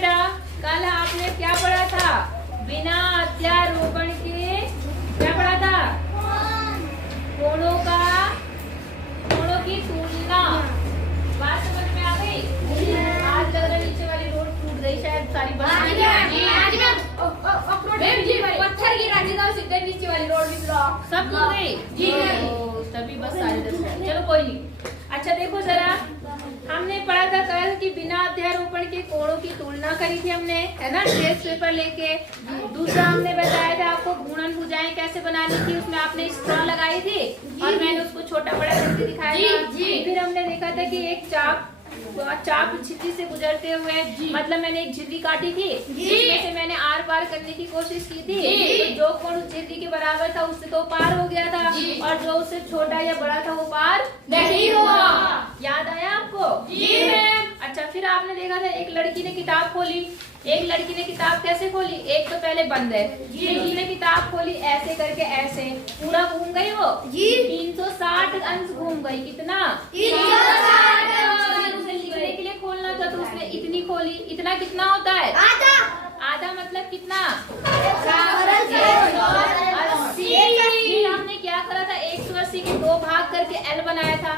बेटा, कल आपने क्या पढ़ा था? बिना अध्यारोपण के क्या पढ़ा था? कोणों की तुलना। बात समझ में आ गई? आज लग रहा नीचे वाली रोड टूट गई शायद, सारी बस पत्थर गिरा था, सीधे नीचे वाली रोड भी ब्लॉक सब टूट गई जी। तभी बस सारी दस। चलो कोई नहीं। अच्छा देखो जरा, हमने पढ़ा था कल कि बिना अध्यारोपण के कोणों की तुलना करी थी हमने, है ना, टेस्ट पेपर लेके। दूसरा हमने बताया था आपको गुणन भुजाएं कैसे बनानी थी, उसमें आपने स्ट्रॉ लगाई थी और मैंने उसको छोटा बड़ा करके दिखाया था। फिर हमने देखा था कि एक चाप झिल्ली से गुजरते हुए, मतलब मैंने एक झिल्ली काटी थी, जिसमें से मैंने आर पार करने की कोशिश की थी। तो जो कोण उस झिल्ली के बराबर था उससे तो पार हो गया था, और जो उससे छोटा या बड़ा था वो पार नहीं हुआ। याद आया आपको? जी मैम। अच्छा, फिर आपने देखा था एक लड़की ने किताब खोली। एक लड़की ने किताब कैसे खोली? एक तो पहले बंद है, उसने किताब खोली ऐसे करके, ऐसे पूरा घूम गई वो 360 अंश घूम गई। कितना? 360। उसे लिखने के लिए खोलना था तो उसने इतनी खोली। इतना कितना होता है? आधा मतलब कितना? 180। हमने क्या करा था? 180 के 2 भाग करके L बनाया था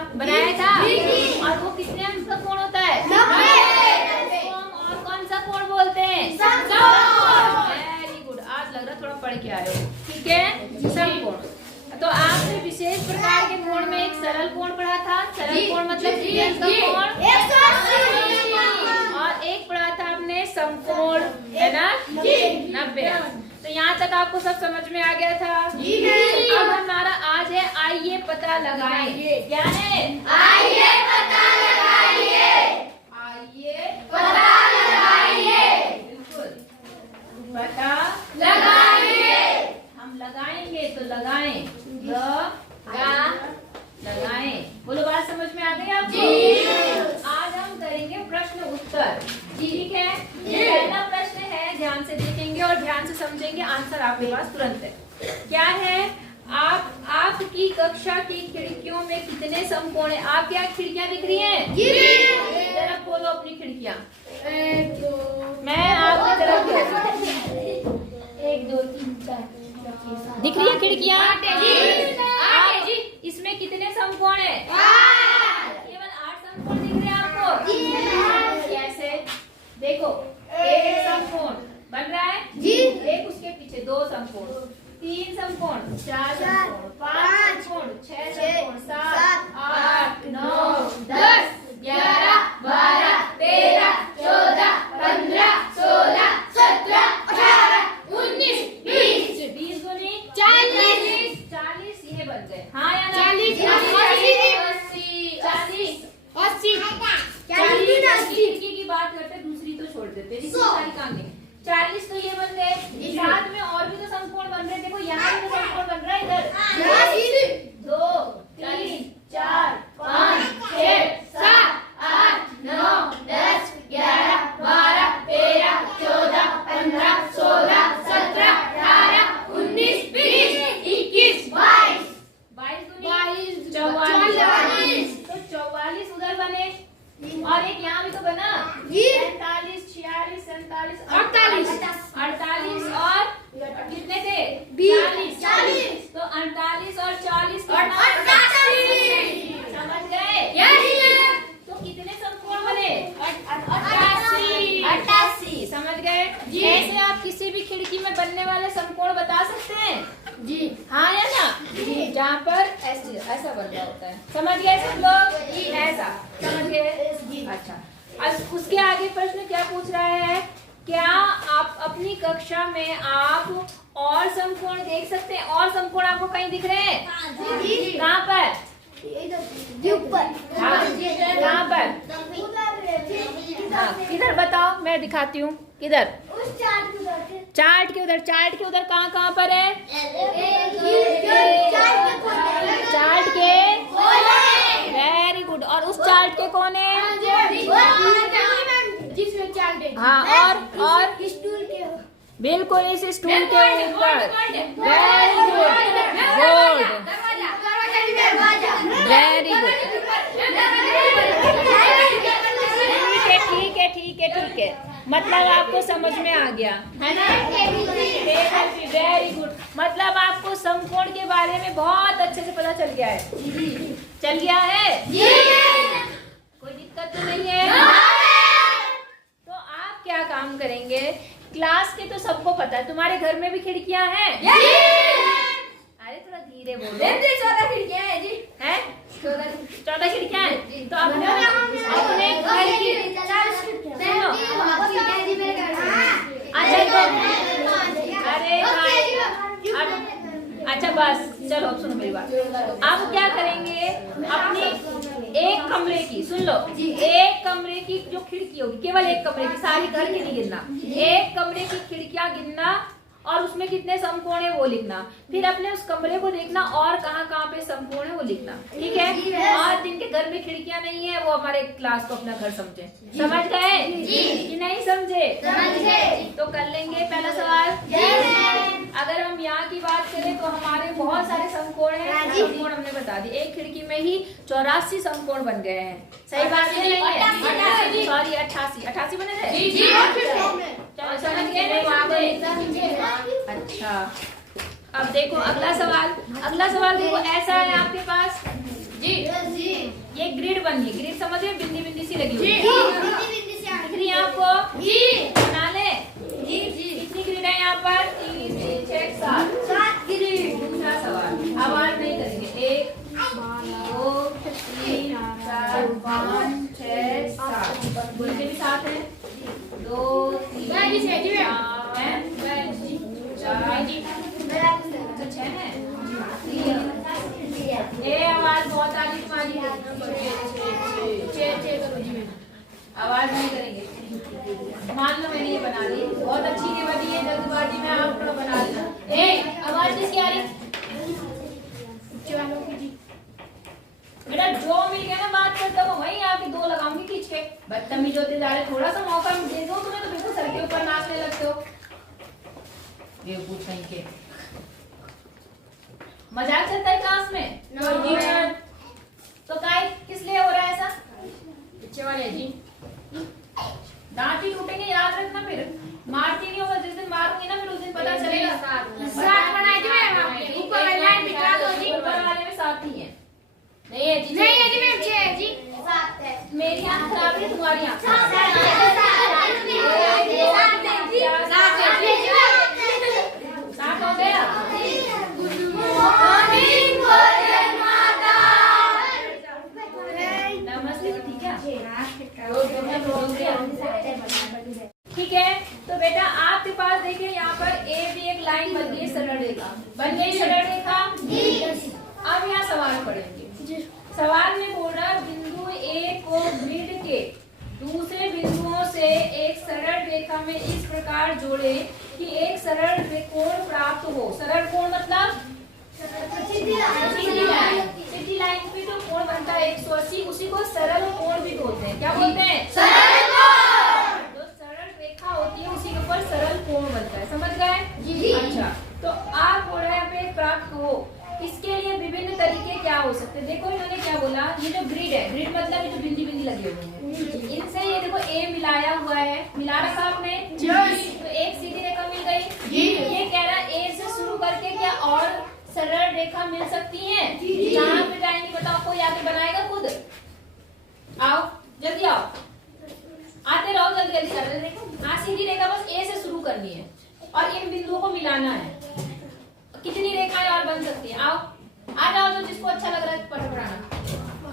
और वो कितने अंश का कोण होता है? 90। और कौन सा कोण बोलते हैं? Very good. आज लग रहा थोड़ा पढ़ के आए हो। ठीक है, समकोण। तो आपने विशेष प्रकार के कोण में एक सरल कोण पढ़ा था। सरल कोण मतलब कोण, और एक पढ़ा था आपने समकोण, है ना, 90 अंश। तो यहाँ तक आपको सब समझ में आ गया था? अब हमारा आज है आइए पता लगाएं। क्या है? आइए पता लगाइए। बिल्कुल, पता लगाइए। हम लगाएंगे तो लगाएं, लगाएं। बोलो, बात समझ में आ गई आपको? आज हम करेंगे प्रश्न उत्तर। ठीक है? पहला प्रश्न है, ध्यान से देखेंगे और ध्यान से समझेंगे, आंसर आपके पास तुरंत है। क्या है? आपकी कक्षा की खिड़कियों में कितने समकोण हैं? आपकी यहाँ खिड़कियाँ दिख रही हैं? जरा खोलो अपनी खिड़कियाँ। मैं आपकी तरफ 1 2 3 4 दिख रही है खिड़कियाँ? इसमें कितने समकोण हैं? केवल 8 समकोण दिख रहे हैं आपको? कैसे? देखो, एक समकोण बन रहा है, एक उसके पीछे 2 समकोण, 3 समकोण, 4 समकोण, 5 समकोण, 6 समकोण, 7 8 9 10 11 12 13 14 15 16 17 18 19 20 20 दूनी 40 ये बन गए। हाँ या ना? 80 की बात करते, दूसरी तो छोड़ देते, सारी काम नहीं। 40 तो ये बन गए। साथ में और भी तो समकोण बन रहे हैं। देखो यहाँ भी तो समकोण बन रहा है, इधर 2 3 4 5 6 7 8 9 10 11 12 13 14 15 16 17 18 19 20 21 22 44। तो 44 उधर बने, और एक यहाँ भी तो बना 45 46 47 48 और कितने थे? 40। तो 48 और 40 समझ गए? तो कितने समकोण बने? 88। समझ गए? ऐसे आप किसी भी खिड़की में बनने वाले समकोण बता सकते हैं? हाँ या ना? जहाँ पर ऐसा बन रहा होता है। समझ गए सब लोग? ऐसा समझ गए? अच्छा, अब उसके आगे प्रश्न क्या पूछ रहा है? क्या आप अपनी कक्षा में आप और समकोण देख सकते हैं? और समकोण आपको कहीं दिख रहे हैं? कहाँ पर? कहाँ पर? किधर बताओ, मैं दिखाती हूँ। किधर? चार्ट के उधर कहाँ पर है? चार्ट के, वेरी गुड। और उस चार्ट के कोने? हाँ, और बिल्कुल इस स्टूल के ऊपर। Very good, very good. ठीक है, ठीक है, ठीक है, मतलब आपको समझ में आ गया है ना। वेरी गुड, मतलब आपको समकोण के बारे में बहुत अच्छे से पता चल गया है। चल गया है, कोई दिक्कत तो नहीं है। तो आप क्या काम करेंगे, क्लास के तो सबको पता है, तुम्हारे घर में भी खिड़कियां हैं। अरे थोड़ा धीरे बोलो। 14 खिड़कियां हैं जी। हैं? 14 खिड़कियां हैं। तो अपने घर की सुनो। अरे भाई, अच्छा बस चलो, अब सुनो मेरी बात। अब क्या करेंगे, अपनी एक कमरे की, सुन लो, एक कमरे की जो खिड़की होगी, केवल एक कमरे की, सारी घर की नहीं गिनना, एक कमरे की खिड़कियां गिनना और उसमें कितने समकोण है वो लिखना। फिर अपने उस कमरे को देखना और कहाँ कहाँ पे समकोण है वो लिखना, ठीक है। और जिनके घर में खिड़कियां नहीं है वो हमारे क्लास को अपना घर समझे। समझ गए कि नहीं समझे? तो कर लेंगे पहला सवाल। अगर हम यहाँ की बात करें तो हमारे बहुत सारे समकोण हैं। समकोण हमने बता दी, एक खिड़की में ही 84 समकोण बन गए हैं। सही बात है नहीं है? सॉरी 88 बने थे। चलो समझ गए। अच्छा अब देखो अगला सवाल। अगला सवाल देखो, ऐसा है आपके पास जी, ये ग्रिड बनी है। ग्रिड समझ रहे, बिंदी बिंदी सी लगी हुई है, दिख रही है आपको? बना ले। कितनी ग्रिड है यहाँ पर? 3 3 6 7 ग्रिड। दूसरा सवाल, आवाज नहीं करेंगे। 1 2 3 4 5 6 7 बोल के भी 7 है। 2 3 ये आवाज बहुत आ रही तुम्हारी। आवाज नहीं करेंगे, मान लो मैंने ये बना दी, बहुत अच्छी ये बनी है, जल्दबाजी में आप थोड़ा बना लेना। आवाज किसकी आ रही? बेटा जो मिल गया ना बात करता हूँ वही आके 2 लगाऊंगी खींच के। बदतमीज होते जा रहे, थोड़ा सा मौका दे दो तुम्हें तो बिल्कुल सर के ऊपर नाचने लगते हो। बेवकूफ नहीं के, मजाक चलता है क्लास में? तो काय किस लिए हो रहा है ऐसा? पीछे वाले जी दांत ही टूटेंगे, याद रखना। फिर मारती नहीं होगा, जिस दिन मारूंगी ना फिर उस दिन पता चलेगा। 7 बनाई थी मैम, ऊपर वाली लाइन दिखा दो जी। ऊपर वाले में 7 ही है। नहीं है जी, नहीं है जी मैम, 6 है जी। 7 है। मेरी आंख खराब है, तुम्हारी आंख खराब है। 7 हो गया। नमस्ते, ठीक है ठीक है। तो बेटा आपके पास देखिए यहाँ पर ए भी एक लाइन बन गई, सरल रेखा बन गई, सरल रेखा। अब यहाँ सवाल पढ़ेंगे। सवाल में बोल रहा बिंदु ए को ग्रिड के दूसरे बिंदुओं से एक सरल रेखा में इस प्रकार जोड़े कि एक सरल कोण प्राप्त हो। सरल कोण मतलब सीधी लाइन पे जो कोण बनता है 180, उसी को सरल कोण भी बोलते हैं। क्या बोलते हैं? सरल कोण। जो सरल रेखा होती है उसी के ऊपर सरल कोण बनता है। समझ गए? अच्छा, तो आप बोल रहे हैं पे प्राप्त हो, इसके लिए विभिन्न तरीके क्या हो सकते हैं? देखो इन्होंने क्या बोला, ये जो ग्रिड है, ग्रिड मतलब ये जो बिंदी बिंदी लगे हुए हैं, इनसे ये देखो ए मिलाया हुआ है, मिला रखा आपने, तो एक सीधी रेखा मिल गई। ये कह रहा है ए से शुरू करके क्या और सरल रेखा मिल सकती है? जहाँ पे जाएंगे बताओ, कोई आके बनाएगा खुद? आओ जल्दी आओ, आते रहो, जल्दी जल्दी कर रहे। हाँ, सीधी रेखा बस ए से शुरू करनी है और इन बिंदुओं को मिलाना है। कितनी रेखाएं और बन सकती हैं? आओ आ जाओ, जो जिसको अच्छा लग रहा है पढ़ाना,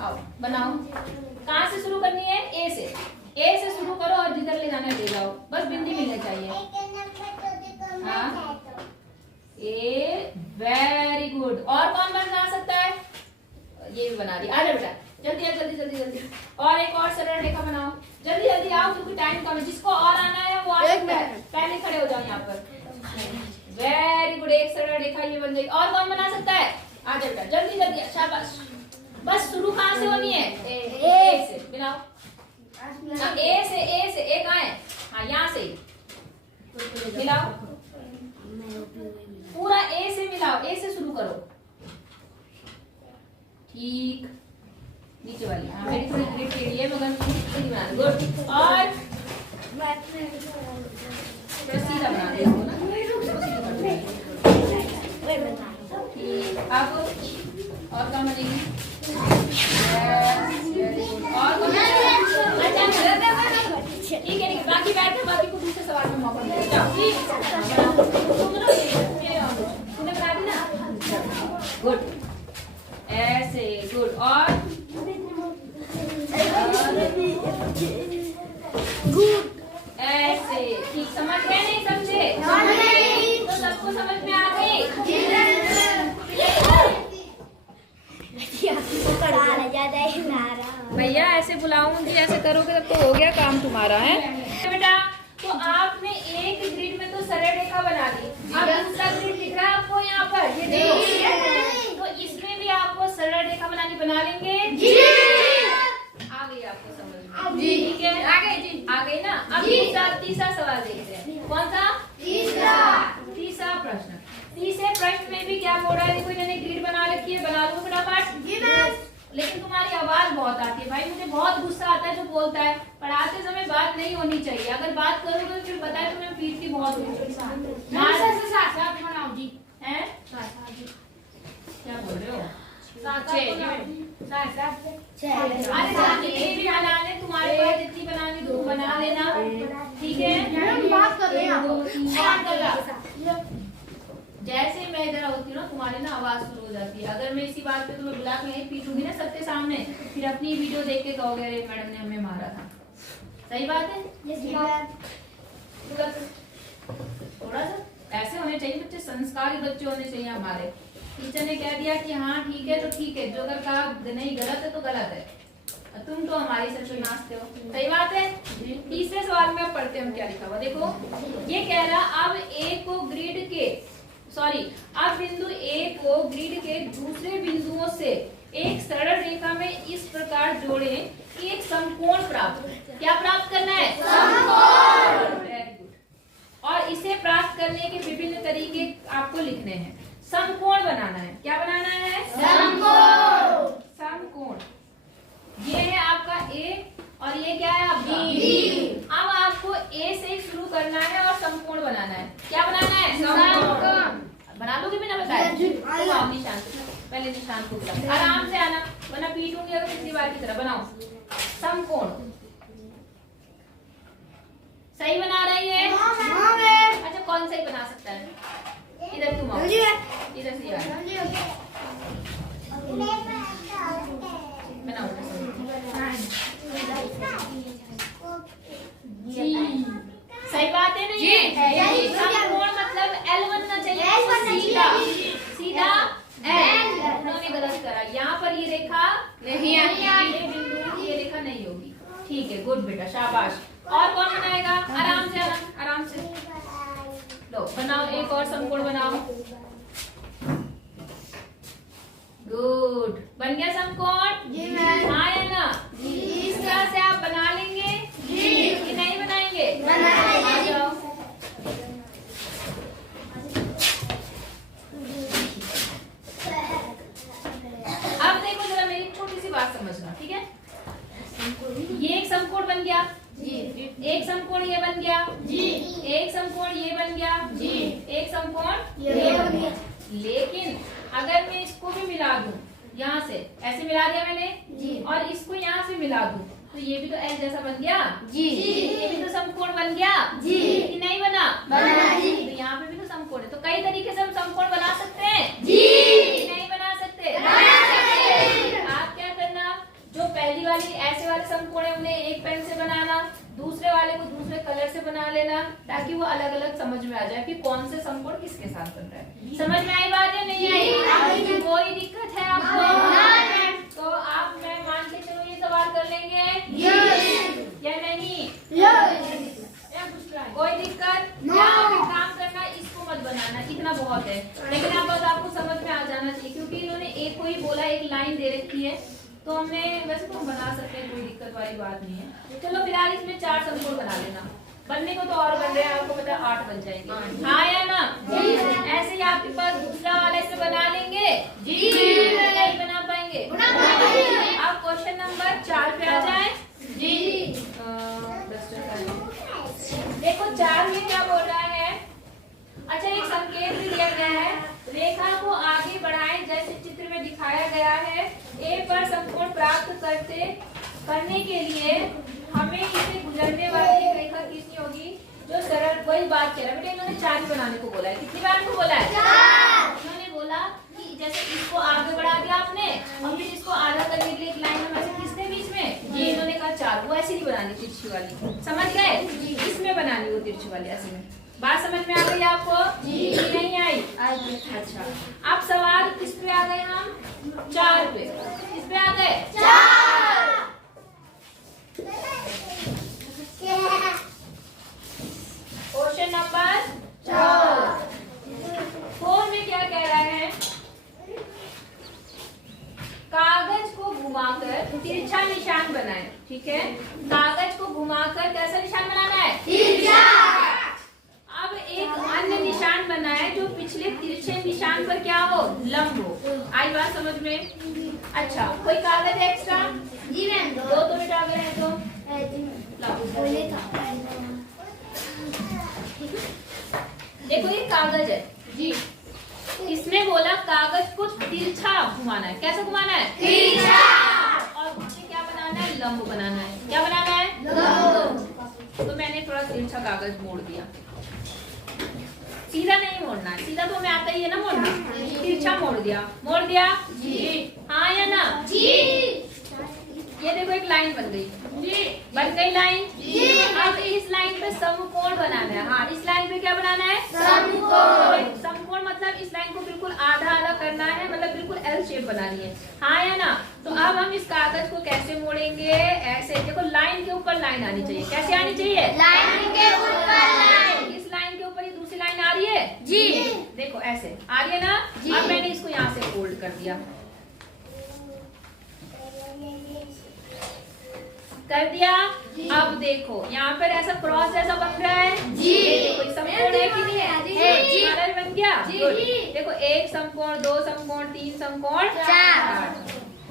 आओ बनाओ। कहाँ से शुरू करनी है? ए से। ए से शुरू करो और जिधर ले जाना ले जाओ, बस बिंदी मिलने चाहिए। हाँ ए, वेरी गुड। और कौन बना सकता है? ये भी बना दी। आ जाओ बेटा, जल्दी जल्दी जल्दी जल्दी। और एक और सरल रेखा बनाओ, जल्दी जल्दी आओ क्योंकि टाइम कम है। जिसको और आना है वो आ सकता है, पहले खड़े हो जाओ यहाँ पर। वेरी गुड, एक सरल रेखा ये बन गई। और कौन बना सकता है? आ जाओ बेटा, जल्दी जल्दी। शाबाश। बस शुरू कहाँ से होनी है? ए से मिलाओ। ए से एक आए, हाँ यहाँ से मिलाओ, पूरा ए से मिलाओ, ए से शुरू करो। ठीक, नीचे वाली। हाँ मेरी थोड़ी ग्रिड टेढ़ी है मगर गुड। और सीधा बना दे इसको ना। अब और क्या बनेगी? और ठीक है, बाकी बैठ बाकी को दूसरे सवाल में मौका मिलेगा। तूने बना दी ना? गुड, ऐसे गुड। और गुड ऐसे, ठीक। समझ गए नहीं समझे? तो सबको समझ में आ गई? भैया ऐसे बुलाऊंगी, ऐसे करोगे तब तो हो गया काम तुम्हारा है बेटा। तो आपने एक ग्रिड में तो सरल रेखा बना ली, अब दूसरा ग्रिड दिख रहा है आपको यहाँ पर, ये देखो। तो इसमें भी आपको सरल रेखा बनानी, बना लेंगे? आ गई आपको समझ में? ठीक है, आ गई ना। अब तीसरा सवाल देखते हैं। कौन सा? तीसरा प्रश्न। तीसरे प्रश्न में भी क्या बोल रहा है? देखो इन्होंने ग्रिड बना रखी है, बना लो फटाफट। लेकिन तुम्हारी आवाज बहुत आती है भाई, मुझे बहुत गुस्सा आता है जो बोलता है। पढ़ाते समय बात नहीं होनी चाहिए, अगर बात करोगे तो फिर बताए तुम्हें पीठ की बहुत बनाओ जी। हैं क्या बोल रहे हो? भी बनाने, तुम्हारे पास जितनी बनानी दो बना लेना, ठीक है? बात कर रहे हैं। जैसे मैं इधर होती हूँ ना, तुम्हारी ना आवाज शुरू हो जाती है। अगर मैं इसी बात पे तुम्हें बुला के यहीं पीटूंगी ना सबके सामने, फिर अपनी वीडियो देख के कहोगे अरे मैडम ने हमें मारा था। सही बात है? थोड़ा सा ऐसे होने चाहिए बच्चे, संस्कारी बच्चे होने चाहिए हमारे। टीचर ने कह दिया कि हाँ ठीक है तो ठीक है, जो अगर कहा नहीं गलत है तो गलत है, तुम तो हमारी सर पे नाचते हो। सही बात है? तीसरे सवाल में पढ़ते हैं हम क्या लिखा हुआ। देखो ये कह रहा अब ए को ग्रिड के अब बिंदु ए को ग्रिड के दूसरे बिंदुओं से एक सरल रेखा में इस प्रकार जोड़ें कि एक समकोण प्राप्त हो। क्या प्राप्त करना है? समकोण। Very good. और इसे प्राप्त करने के विभिन्न तरीके आपको लिखने हैं। समकोण बनाना है। क्या बनाना है? समकोण। ये है आपका ए और ये क्या है आपका बी। अब आपको ए से ही शुरू करना है और समकोण बनाना है। क्या बनाना है? समकोण। बना लोगे बिना बताए? निशान पहले निशान को आराम से आना, वरना पीटूंगी अगर पिछली बार की तरह। बनाओ समकोण। सही बना रही है? अच्छा कौन सही बना सकता है? इधर तुम आओ, इधर से बनाओ। सही बात है नहीं? समकोण मतलब L बनना चाहिए, सीधा L। उन्होंने गलत करा, यहाँ पर ये रेखा नहीं, ये बिंदु ये रेखा नहीं होगी। ठीक है, गुड बेटा, शाबाश। और कौन बनाएगा? आराम से आराम से लो, बनाओ एक और समकोण बनाओ। गुड, बन गया समकोण? जी मैम। हाँ या ना? जी। इस तरह से आप बना लेंगे जी कि नहीं बनाएंगे? बनाएंगे। आ जाओ। अब देखो जरा मेरी छोटी सी बात समझना, ठीक है? ये एक समकोण बन गया जी, एक समकोण ये बन गया जी, एक समकोण ये बन गया जी, एक समकोण ये बन गया। लेकिन अगर मैं इसको भी मिला दूं, यहाँ से ऐसे मिला दिया मैंने जी, और इसको यहाँ से मिला दूं तो ये भी तो एल जैसा बन गया जी, ये भी तो समकोण बन गया जी, कि नहीं बना? बना जी। तो यहाँ पे भी तो समकोण है, तो कई तरीके से हम समकोण बना सकते हैं जी, नहीं बना सकते? आप क्या करना, जो पहली वाली ऐसे वाले समकोण है उन्हें एक पेन से बनाना, दूसरे वाले को दूसरे कलर से बना लेना, ताकि वो अलग अलग समझ में आ जाए कि कौन से समकोण किसके साथ बन रहा है। समझ में आई बात है नहीं आई? कोई दिक्कत है आपको? तो आप मैं मान के चलो ये सवाल कर लेंगे या नहीं? कोई दिक्कत? काम करना, इसको मत बनाना, इतना बहुत है। लेकिन आप बस आपको समझ में आ जाना चाहिए, क्योंकि इन्होंने एक को ही बोला, एक लाइन दे रखी है, तो हमने वैसे तो हम बना सकते हैं, कोई दिक्कत वाली बात नहीं है। चलो फिलहाल इसमें 4 समकोण बना लेना, बनने को तो और बन रहे हैं, आपको पता है 8 बन जाएंगे। हाँ या ना? ऐसे ही आपके पास दूसरा वाला इसे बना लेंगे जी, नहीं बना पाएंगे? अब क्वेश्चन नंबर 4 पे आ जाए जी। गया है, रेखा को आगे बढ़ाएं जैसे चित्र में दिखाया गया है। ए पर समकोण प्राप्त करने के लिए हमें इसे गुजरने वाली एक रेखा खींचनी होगी जो सरल। वही बात कह रहा है बेटा, इन्होंने 4 बनाने को बोला है। कितनी बार को बोला है? 4। इन्होंने बोला कि जैसे इसको आगे बढ़ा दिया आपने और फिर इसको आधा करने के लिए एक लाइन हम ऐसे खींचते हैं बीच में, ये इन्होंने कहा 4। वो ऐसे नहीं बनानी तिरछी वाली, समझ गए? इसमें बनानी वो तिरछी वाली ऐसे में। बात समझ में आ गई आपको? जी। नहीं आई? अच्छा, अब सवाल किस पे आ गए हम? 4 पे। किस पे आ गए? 4। क्वेश्चन नंबर 4 में क्या कह रहा है? कागज को घुमाकर तिरछा निशान बनाए। ठीक है, कागज को घुमाकर कैसा निशान बनाना है? तिरछा। अब एक अन्य निशान बनाए जो पिछले तिरछे निशान पर क्या हो? लंब हो। आई बात समझ में? अच्छा, कोई कागज है एक्स्ट्रा? जी मैम, 2 तो बेटा अगर है तो देखो ये कागज है जी, इसमें बोला कागज को तिरछा घुमाना है। कैसे घुमाना है? तिरछा। और मुझे क्या बनाना है? लंब बनाना है। क्या बनाना है? लंब। तो मैंने थोड़ा तिरछा कागज मोड़ दिया। सीधा नहीं मोड़ना है, सीधा तो हमें आता ही है ना मोड़ना। तिरछा मोड़ दिया। मोड़ दिया जी, हाँ या ना? जी। ये देखो एक लाइन बन गई जी, बन गई लाइन जी। अब इस लाइन पे समकोण बनाना है। हाँ, इस लाइन पे क्या बनाना है? समकोण। समकोण मतलब इस लाइन को बिल्कुल आधा आधा करना है, मतलब बिल्कुल एल शेप बनानी है। हाँ या ना? तो अब हम इस कागज को कैसे मोड़ेंगे? ऐसे देखो, लाइन के ऊपर लाइन आनी चाहिए। कैसे आनी चाहिए? लाइन के ऊपर लाइन। इस लाइन के ऊपर ये दूसरी लाइन आ रही है जी, देखो ऐसे आ रही है ना? अब मैंने इसको यहाँ से फोल्ड कर दिया, कर दिया। अब देखो यहाँ पर ऐसा क्रॉस जैसा बन रहा है जी, कोई समकोण है कि नहीं है? जी। कलर बन गया जी। देखो 1 समकोण, 2 समकोण, 3 समकोण, 4।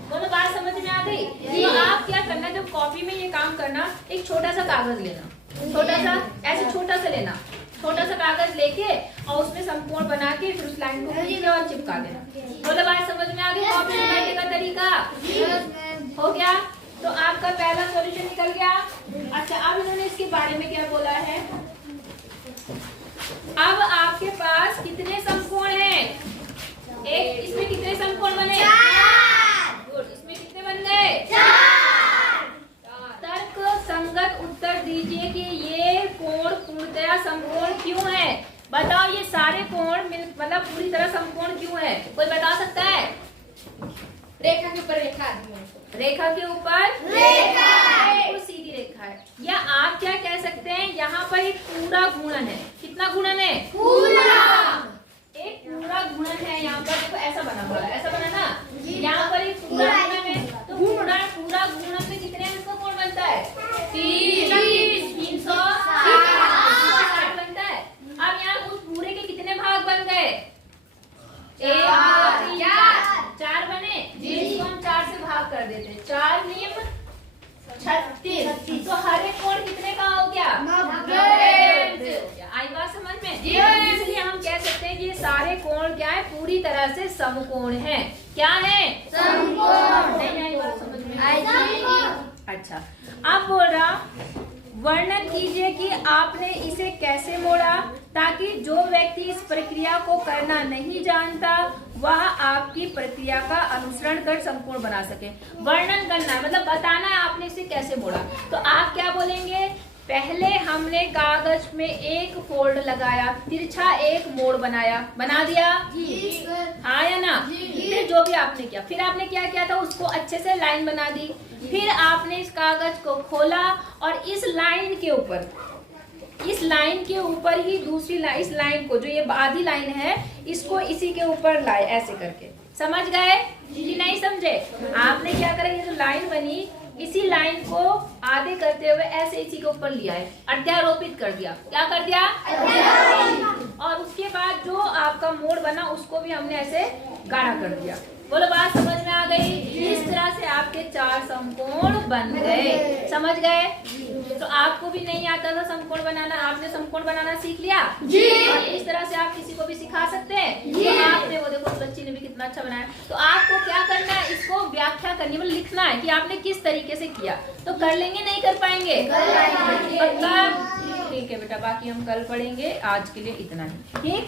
बोलो बात समझ में आ गई? तो आप क्या करना, जब कॉपी में ये काम करना, एक छोटा सा कागज लेना, छोटा सा ऐसे छोटा सा लेना, छोटा सा कागज लेके और उसमें समकोण बना के फिर उस लाइन को खींच के और चिपका देना। बोलो बात समझ में आ गई? कॉपी बनाने का तरीका हो गया। तो आपका पहला सॉल्यूशन निकल गया। अच्छा, अब इन्होंने इसके बारे में क्या बोला है? अब आपके पास कितने समकोण हैं? एक, इसमें कितने समकोण बने? 4। गुड, इसमें कितने बन गए? 4। तर्क संगत उत्तर दीजिए कि ये कोण पूर्णतया समकोण क्यों है। बताओ, ये सारे कोण मतलब पूरी तरह समकोण क्यों है? कोई बता सकता है? रेखा के ऊपर रेखा, रेखा के ऊपर रेखा, बिल्कुल सीधी रेखा है। या आप क्या कह सकते हैं, यहाँ पर एक पूरा गुणन है। कितना गुणन है? पूरा। एक पूरा गुणन है यहाँ पर, देखो ऐसा बना हुआ है, ऐसा बना ना? यहाँ पर एक पूरा गुणन है, तो पूरा गुणन में कितने अंश का कोण बनता है? 360 बनता है। अब यहाँ उस पूरे के कितने भाग बन गए? 1, 2, 3, 4 बने। इसको हम 4 से भाग कर देते हैं। 4 नियम 36। तो हर एक कोण कितने का हो गया? 90। आई बात समझ में? इसलिए हम कह सकते हैं कि ये सारे कोण क्या है? पूरी तरह से समकोण है। क्या है? समकोण। नहीं आई बात समझ में? अच्छा, अब बोल रहा, वर्णन कीजिए कि आपने इसे कैसे मोड़ा ताकि जो व्यक्ति इस प्रक्रिया को करना नहीं जानता वह आपकी प्रक्रिया का अनुसरण कर समकोण बना सके। वर्णन करना है मतलब बताना है आपने इसे कैसे मोड़ा। तो आप क्या बोलेंगे? पहले हमने कागज में एक फोल्ड लगाया, तिरछा एक मोड़ बनाया, बना दिया जी, हाँ या ना? फिर जो भी आपने किया, फिर आपने क्या किया था, उसको अच्छे से लाइन बना दी। फिर आपने इस कागज को खोला और इस लाइन के ऊपर ही दूसरी लाइन, इस लाइन को जो ये आधी लाइन है इसको इसी के ऊपर लाए, ऐसे करके। समझ गए जी? नहीं समझे? आपने क्या करा, ये जो लाइन बनी इसी लाइन को आधे करते हुए ऐसे इसी के ऊपर लिया है, अध्यारोपित कर दिया। क्या कर दिया? और उसके बाद जो आपका मोड़ बना उसको भी हमने ऐसे गाढ़ा कर दिया। बोलो बात समझ में आ गई? इस तरह से आपके 4 समकोण बन गए। समझ गए? तो आपको भी नहीं आता था समकोण बनाना, आपने समकोण बनाना सीख लिया जी। और इस तरह से आप किसी को भी सिखा सकते हैं। तो आपने वो देखो बच्ची ने भी कितना अच्छा बनाया। तो आपको क्या करना है, इसको व्याख्या करनी मतलब लिखना है कि आपने किस तरीके से किया। तो कर लेंगे नहीं कर पाएंगे? पक्का? ठीक है बेटा, बाकी हम कल पढ़ेंगे, आज के लिए इतना ही। ठीक।